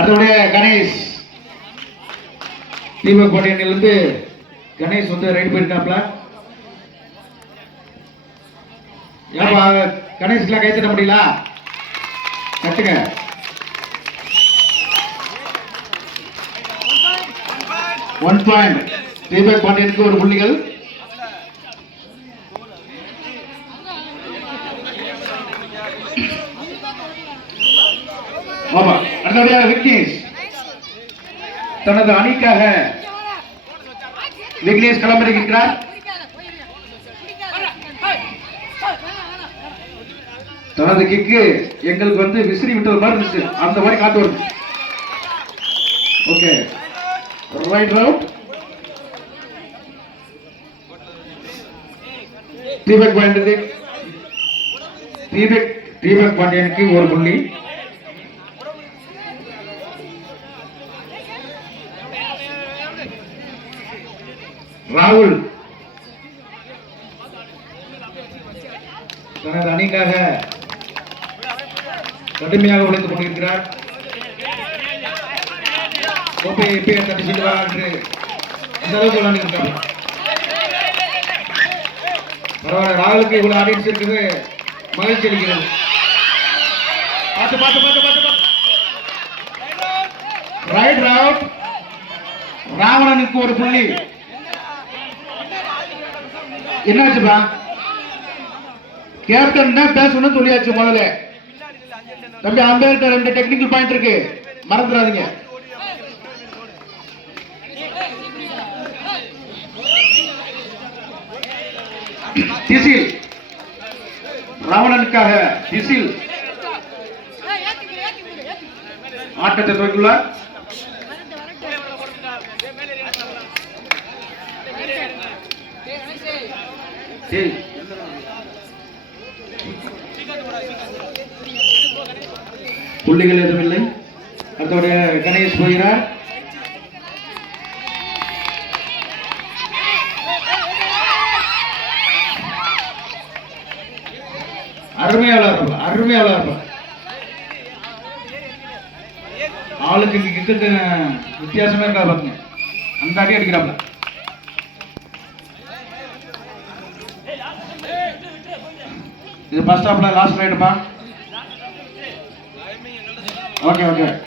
அதனுடைய கணேஷ். தீபக் கணேஷ் வந்து ரைட் போயிருக்காப்ல. ஏப்பா கணேஷ்க்குலாம் கை தட்ட முடியல? கட்டுங்க ஒன் பாயிண்ட் தீபக் பாண்டியனுக்கு ஒரு புள்ளிகள். ஆமா. அடுத்தபடியாக விக்னேஷ் தனது அணிக்காக விக்னேஷ் களமிறங்கியிருக்கிறார் தனது கிக்கு எங்களுக்கு வந்து விசிறி விட்டது மாதிரி இருந்துச்சு. அந்த மாதிரி காத்து வருது. ஓகே. ரைட் ரவுட் தீபக் பாண்டியனுக்கு தீபக் தீபக் பாண்டியனுக்கு ஒரு புள்ளி ராகுல். தனது அணிக்காக கடுமையாக உழைத்துக் கொண்டிருக்கிறார். கோப்பையை எப்பயே தட்டி செல்வார் என்று அந்த அளவுக்கு விளையாண்டு பரவாயில்ல ராகுலுக்கு இவ்வளவு ஆடியன்ஸ் இருக்குது. மகிழ்ச்சி அளிக்கிறது. பார்த்து பார்த்து பார்த்து பார்த்து ரைட் ரவுட் ராவணனுக்கு ஒரு புள்ளி. என்னாச்சுப்பா கேப்டன் தான் பேசணும்னு சொல்லியாச்சு முதல்ல. தம்பி அம்பேர்கிட்ட ரெண்டு டெக்னிக்கல் பாயிண்ட் இருக்கு. மறந்துடாதீங்க. திசில். ராவணனுக்காக திசில். ஆட்டத்தை துவக்கியுள்ளார். சரி. புள்ளிகள் எதுவும் இல்லை. அடுத்தபடிய கணேஷ் போகிறார். அருமையாளர் அருமையாளர் ஆளுக்கு இங்க கிட்ட வித்தியாசமே இருக்கா பாருங்க. அந்த அடி அடிக்கிறாப்ல. இது பஸ் ஸ்டாப்ல லாஸ்ட் ரைடுப்பா ஓகே ஓகே